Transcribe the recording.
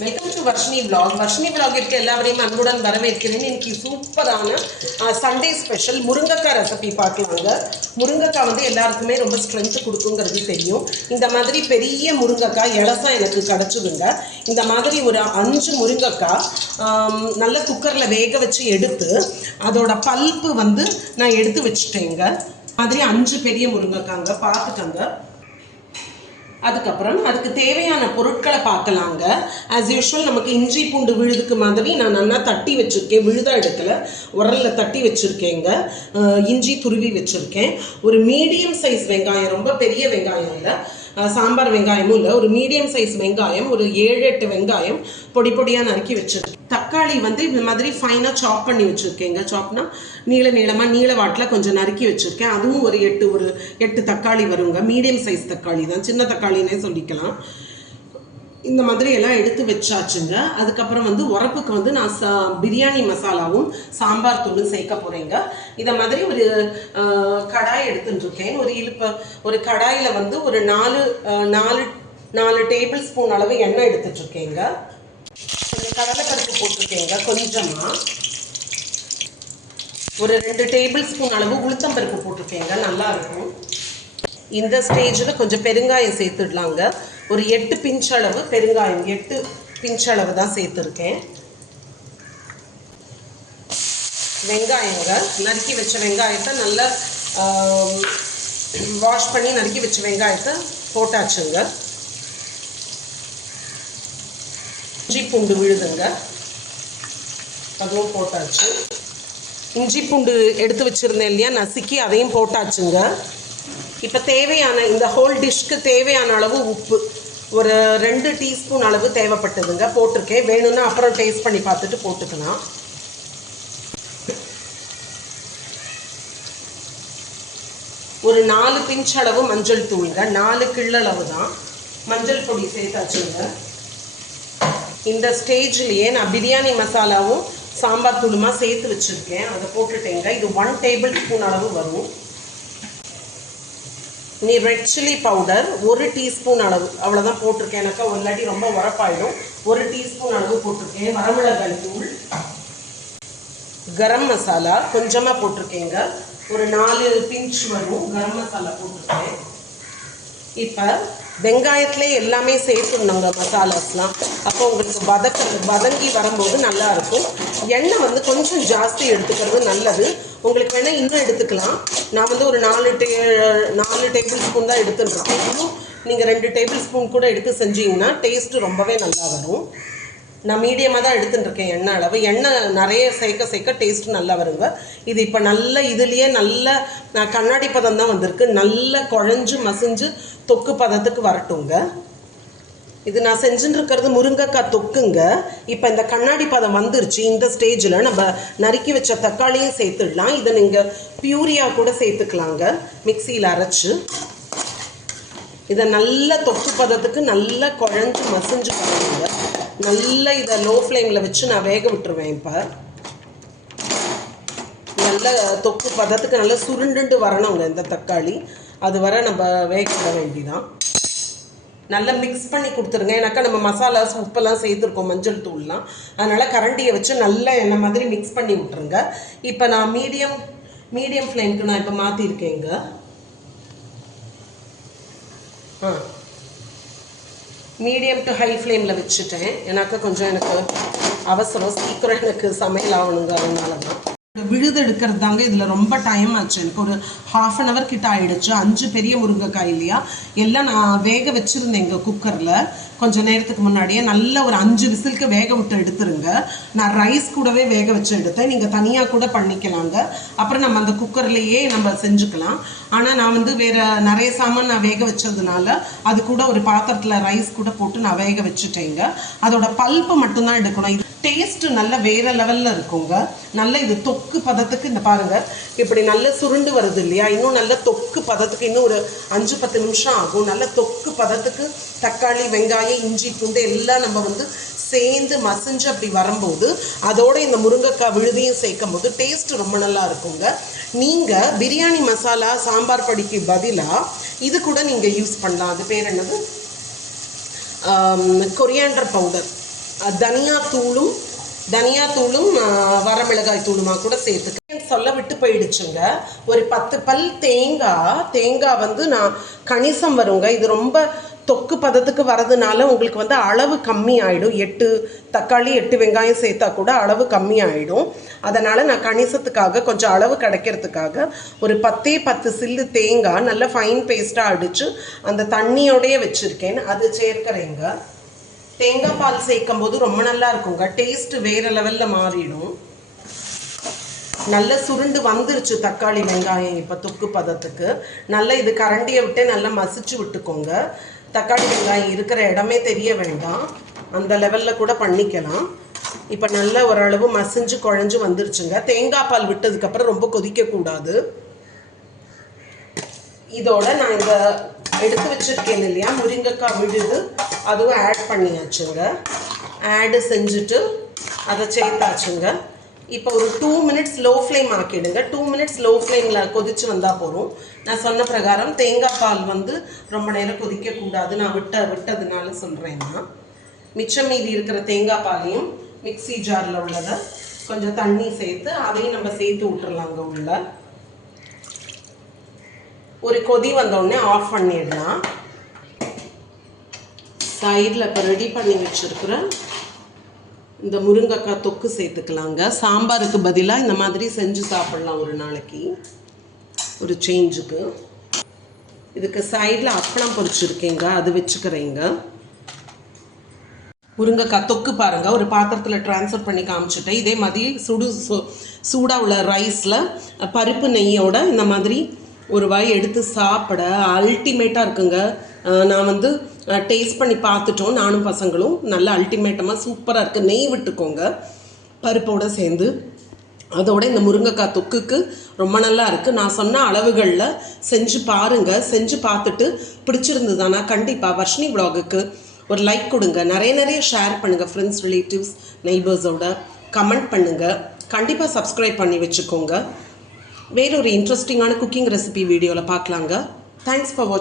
Welcome to Varshini vlog. Varshini vlogற்கு எல்லாரையும் அன்புடன் வரவேற்கிறேன் இன்னைக்கு சூப்பரான சண்டே ஸ்பெஷல் முருங்கைக்காய் ரெசிபி பார்க்கலாங்க முருங்கைக்காய் வந்து எல்லாருக்குமே ரொம்ப ஸ்ட்ரென்த் கொடுக்குங்கிறது தெரியும் இந்த மாதிரி பெரிய முருங்கைக்காய் இலசா எனக்கு கிடச்சிதுங்க இந்த மாதிரி ஒரு அஞ்சு முருங்கைக்காய் நல்ல குக்கரில் வேக வச்சு எடுத்து அதோட பல்ப்பு வந்து நான் எடுத்து வச்சுட்டேங்க மாதிரி அஞ்சு பெரிய முருங்கைக்காங்க பார்த்துட்டேங்க அதுக்கப்புறம் அதுக்கு தேவையான பொருட்களை பார்க்கலாங்க. ஆஸ் யூஷுவல் நமக்கு இஞ்சி பூண்டு விழுதுக்கு மாதிரி நான் நல்லா தட்டி வச்சுருக்கேன். விழுதாக எடுக்கல உரலில் தட்டி வச்சுருக்கேங்க. இஞ்சி துருவி வச்சுருக்கேன். ஒரு மீடியம் சைஸ் வெங்காயம் ரொம்ப பெரிய வெங்காயம் இல்லை. சாம்பார் வெங்காயமும் இல்லை. ஒரு மீடியம் சைஸ் வெங்காயம் ஒரு ஏழு எட்டு வெங்காயம் பொடி பொடியாக நறுக்கி வச்சுருக்கேன். தக்காளி வந்து இந்த மாதிரி ஃபைனாக சாப் பண்ணி வச்சுருக்கேங்க. சாப்னா நீள நீளமாக நீள வாட்டில் கொஞ்சம் நறுக்கி வச்சுருக்கேன். அதுவும் ஒரு எட்டு ஒரு எட்டு தக்காளி வருங்க. மீடியம் சைஸ் தக்காளி தான். சின்ன தக்காளினே சொல்லிக்கலாம். இந்த மாதிரி எல்லாம் எடுத்து வச்சாச்சுங்க. அதுக்கப்புறம் வந்து உரப்புக்கு வந்து நான் சா பிரியாணி மசாலாவும் சாம்பார் தூளும் சேர்க்க போகிறேங்க இதை மாதிரி ஒரு கடாய் எடுத்துட்டுருக்கேன். ஒரு இழுப்ப ஒரு கடாயில் வந்து ஒரு நாலு நாலு நாலு டேபிள் ஸ்பூன் அளவு எண்ணெய் எடுத்துட்ருக்கேங்க கடலைப்பருப்பு போட்டிருக்கேங்க கொஞ்சமாக ஒரு ரெண்டு டேபிள் ஸ்பூன் அளவு உளுத்தம்பருப்பு போட்டிருக்கேங்க நல்லா இருக்கும். இந்த ஸ்டேஜில் கொஞ்சம் பெருங்காயம் சேர்த்துடலாங்க. ஒரு எட்டு பிஞ்ச் அளவு பெருங்காயம் எட்டு பிஞ்ச் அளவு தான் சேர்த்துருக்கேன். வெங்காயங்க நறுக்கி வச்ச வெங்காயத்தை நல்லா வாஷ் பண்ணி நறுக்கி வச்ச வெங்காயத்தை போட்டாச்சுங்க. இஞ்சி பூண்டு விழுதுங்க. அதுவும் போட்டாச்சு. இஞ்சி பூண்டு எடுத்து வச்சுருந்தேன் இல்லையா? நசுக்கி அதையும் போட்டாச்சுங்க. இப்போ தேவையான இந்த ஹோல் டிஷ்க்கு தேவையான அளவு உப்பு. ஒரு ரெண்டு டீஸ்பூன் அளவு தேவைப்பட்டதுங்க. போட்டிருக்கேன். வேணும்னா அப்புறம் டேஸ்ட் பண்ணி பார்த்துட்டு போட்டுக்கலாம். ஒரு நாலு பிஞ்ச் அளவு மஞ்சள் தூளுங்க. நாலு கிள்ளளவு தான். மஞ்சள் பொடி சேர்த்தாச்சுங்க. இந்த ஸ்டேஜ்லேயே நான் பிரியாணி மசாலாவும் சாம்பார் தூளுமா சேர்த்து வச்சுருக்கேன். அதை போட்டுட்டேங்க. இது ஒன் டேபிள் ஸ்பூன் அளவு வரும். நீ ரெட் சில்லி பவுடர் ஒரு டீஸ்பூன் அளவு. அவ்வளோதான் போட்டிருக்கேன். எனக்கு ஒரு இல்லாட்டி ரொம்ப உரப்பாயிடும். ஒரு டீஸ்பூன் அளவு போட்டிருக்கேன். வரமிளகாய் தூள். கரம் மசாலா கொஞ்சமாக போட்டிருக்கேங்க. ஒரு நாலு பிஞ்ச் வரும். கரம் மசாலா போட்டிருக்கேன். இப்போ வெங்காயத்திலே எல்லாமே சேர்த்துடணுங்க மசாலாஸ்லாம். அப்போ உங்களுக்கு வதக்க வதங்கி வரும்போது நல்லாயிருக்கும். எண்ணெய் வந்து கொஞ்சம் ஜாஸ்தி எடுத்துக்கிறது நல்லது. உங்களுக்கு வேணால் இன்னும் எடுத்துக்கலாம். நான் வந்து ஒரு நாலு டே நாலு டேபிள் ஸ்பூன் தான் எடுத்துருக்கேன். இன்னும் நீங்கள் ரெண்டு டேபிள் ஸ்பூன் கூட எடுத்து செஞ்சீங்கன்னா டேஸ்ட்டு ரொம்பவே நல்லா வரும். நான் மீடியமாக தான் எடுத்துட்டுருக்கேன் எண்ணெய் அளவு. எண்ணெய் நிறைய சேர்க்க சேர்க்க டேஸ்ட் நல்லா வருங்க. இது இப்போ நல்ல இதுலேயே நல்ல நான் கண்ணாடி பதம் தான் வந்திருக்கு. நல்ல குழஞ்சு மசிஞ்சு தொக்கு பதத்துக்கு வரட்டுங்க இது நான் செஞ்சுட்டு இருக்கிறது முருங்கைக்காய் தொக்குங்க. இப்போ இந்த கண்ணாடி பதம் வந்துருச்சு. இந்த ஸ்டேஜில் நம்ம நறுக்கி வச்ச தக்காளியும் சேர்த்துடலாம். இதை நீங்கள் பியூரியா கூட சேர்த்துக்கலாங்க. மிக்சியில் அரைச்சு. இதை நல்ல தொக்கு பதத்துக்கு நல்லா குழஞ்சு மசிஞ்சு பண்ணுங்க நல்லா இதை லோ ஃப்ளேமில் வச்சு நான் வேக விட்டுருவேன் இப்போ. நல்ல தொக்கு பதத்துக்கு நல்லா சுருண்டுண்டு வரணுங்க இந்த தக்காளி. அது வர நம்ம வேக விட வேண்டிதான். நல்லா மிக்ஸ் பண்ணி கொடுத்துருங்க. ஏன்னாக்கா நம்ம மசாலாஸ் உப்பெல்லாம் சேர்த்துருக்கோம் மஞ்சள் தூள்லாம். அதனால் கரண்டியை வச்சு நல்லா என்ன மாதிரி மிக்ஸ் பண்ணி விட்டுருங்க. இப்போ நான் மீடியம் மீடியம் ஃப்ளேம்க்கு நான் இப்போ மாற்றிருக்கேங்க ஆ. மீடியம் டு ஹை ஃப்ளேமில் வச்சுட்டேன். எனக்கு கொஞ்சம் எனக்கு அவசரம். சீக்கிரம் எனக்கு சமையல் ஆகணுங்கிறதுனால தான் விழுது எடுக்கிறது தாங்க இதில் ரொம்ப டைம் ஆச்சு. எனக்கு ஒரு ஹாஃப் அன் ஹவர் கிட்ட ஆயிடுச்சு. அஞ்சு பெரிய முருங்கைக்காய் இல்லையா? எல்லாம் நான் வேக வச்சுருந்தேங்க குக்கரில் கொஞ்சம் நேரத்துக்கு முன்னாடியே நல்ல ஒரு அஞ்சு விசிலுக்கு வேக விட்டு எடுத்துருங்க. நான் ரைஸ் கூடவே வேக வச்சு எடுத்தேன். நீங்கள் தனியாக கூட பண்ணிக்கலாங்க. அப்புறம் நம்ம அந்த குக்கர்லேயே நம்ம செஞ்சுக்கலாம். ஆனால் நான் வந்து வேறு நிறைய சாமான் நான் வேக வச்சதுனால அது கூட ஒரு பாத்திரத்தில் ரைஸ் கூட போட்டு நான் வேக வச்சுட்டேங்க. அதோட பல்ப்பு மட்டும்தான் எடுக்கணும். இது டேஸ்ட்டு நல்ல வேறு லெவலில் இருக்குங்க. நல்ல இது தொக்கு பதத்துக்கு இந்த பாருங்க இப்படி நல்ல சுருண்டு வருது இல்லையா? இன்னும் நல்ல தொக்கு பதத்துக்கு இன்னும் ஒரு அஞ்சு பத்து நிமிஷம் ஆகும். நல்ல தொக்கு பதத்துக்கு தக்காளி வெங்காயம் இஞ்சி பூண்டு எல்லாம் நம்ம வந்து சேர்ந்து மசிஞ்சு அப்படி வரும்போது அதோட இந்த முருங்கைக்காய் விழுதியும் சேர்க்கும் போது டேஸ்ட் ரொம்ப நல்லா இருக்குங்க. நீங்கள் பிரியாணி மசாலா சாம்பார் படிக்கு பதிலாக இது கூட நீங்கள் யூஸ் பண்ணலாம். அது பேர் என்னது? கொரியாண்டர் பவுடர் தனியா தூளும் தனியா தூளும் வரமிளகாய் தூளுமா கூட சேர்த்துக்க. சொல்ல விட்டு போயிடுச்சுங்க? ஒரு பத்து பல் தேங்காய் தேங்காய் வந்து நான் கணிசம் வருங்க. இது ரொம்ப தொக்கு பதத்துக்கு வரதுனால உங்களுக்கு வந்து அளவு கம்மி ஆகிடும் எட்டு தக்காளி எட்டு வெங்காயம் சேர்த்தா கூட அளவு கம்மி ஆகிடும் அதனால் நான் கணிசத்துக்காக கொஞ்சம் அளவு கிடைக்கிறதுக்காக ஒரு பத்தே பத்து சில்லு தேங்காய் நல்லா ஃபைன் பேஸ்ட்டாக அடித்து அந்த தண்ணியோடையே வச்சுருக்கேன். அது சேர்க்கிறேங்க. தேங்காய் பால் சேர்க்கும் போது ரொம்ப நல்லா இருக்குங்க. டேஸ்ட் வேற லெவலில் மாறிடும். நல்ல சுருண்டு வந்துருச்சு தக்காளி வெங்காயம் இப்போ தொக்கு பதத்துக்கு. நல்லா இது கரண்டியை விட்டு நல்லா மசிச்சு விட்டுக்கோங்க. தக்காளி வெங்காயம் இருக்கிற இடமே தெரிய வேண்டாம். அந்த லெவலில் கூட பண்ணிக்கலாம். இப்போ நல்ல ஓரளவு மசிஞ்சு குழஞ்சு வந்துருச்சுங்க. தேங்காய் பால் விட்டதுக்கப்புறம் ரொம்ப கொதிக்கக்கூடாது. இதோட நான் இந்த எடுத்து வச்சுருக்கேன் இல்லையா? முருங்கைக்காய் விழுது. அதுவும் ஆட் பண்ணியாச்சுங்க. ஆடு செஞ்சுட்டு அதை சேர்த்தாச்சுங்க. இப்போ ஒரு டூ மினிட்ஸ் லோ ஃப்ளேம் ஆக்கிடுங்க. டூ மினிட்ஸ் லோ ஃப்ளேமில் கொதிச்சு வந்தால் போதும். நான் சொன்ன பிரகாரம் தேங்காய் பால் வந்து ரொம்ப நேரம் கொதிக்கக்கூடாது நான் விட்ட விட்டதுனால சொல்கிறேன்னா மிச்சம் மீதி இருக்கிற தேங்காய் பாலையும் மிக்ஸி ஜாரில் உள்ளதை கொஞ்சம் தண்ணி சேர்த்து அதையும் நம்ம சேர்த்து விட்டுறலாங்க உள்ள. ஒரு கொதி வந்தோடனே ஆஃப் பண்ணிடலாம். சைடில் இப்போ ரெடி பண்ணி வச்சுருக்குற இந்த முருங்கைக்காய் தொக்கு சேர்த்துக்கலாங்க. சாம்பாருக்கு பதிலாக இந்த மாதிரி செஞ்சு சாப்பிட்லாம் ஒரு நாளைக்கு. ஒரு சேஞ்சுக்கு இதுக்கு சைடில் அப்பளம் பொரிச்சிருக்கேங்க. அது வச்சுக்கிறேங்க. முருங்கைக்காய் தொக்கு பாருங்கள் ஒரு பாத்திரத்தில் ட்ரான்ஸ்ஃபர் பண்ணி காமிச்சிட்டேன். இதே மாதிரி சுடு சு- உள்ள ரைஸில் பருப்பு நெய்யோட இந்த மாதிரி ஒரு வாய் எடுத்து சாப்பிட அல்டிமேட்டாக இருக்குங்க. நான் வந்து டேஸ்ட் பண்ணி பார்த்துட்டோம் நானும் பசங்களும். நல்லா அல்டிமேட்டமாக சூப்பராக இருக்குது நெய் விட்டுக்கோங்க. பருப்போட சேர்ந்து. அதோட இந்த முருங்கைக்காய் தொக்குக்கு ரொம்ப நல்லா இருக்குது நான் சொன்ன அளவுகளில் செஞ்சு பாருங்கள் செஞ்சு பார்த்துட்டு பிடிச்சிருந்ததுனா கண்டிப்பாக வர்ஷினி விலாகுக்கு ஒரு லைக் கொடுங்க. நிறைய நிறைய ஷேர் பண்ணுங்கள் ஃப்ரெண்ட்ஸ் ரிலேட்டிவ்ஸ் நெய்பர்ஸோட கமெண்ட் பண்ணுங்கள் கண்டிப்பாக சப்ஸ்கிரைப் பண்ணி வச்சுக்கோங்க. வேறொரு இன்ட்ரெஸ்டிங்கான குக்கிங் ரெசிபி வீடியோவில் பார்க்கலாங்க. Thanks for watch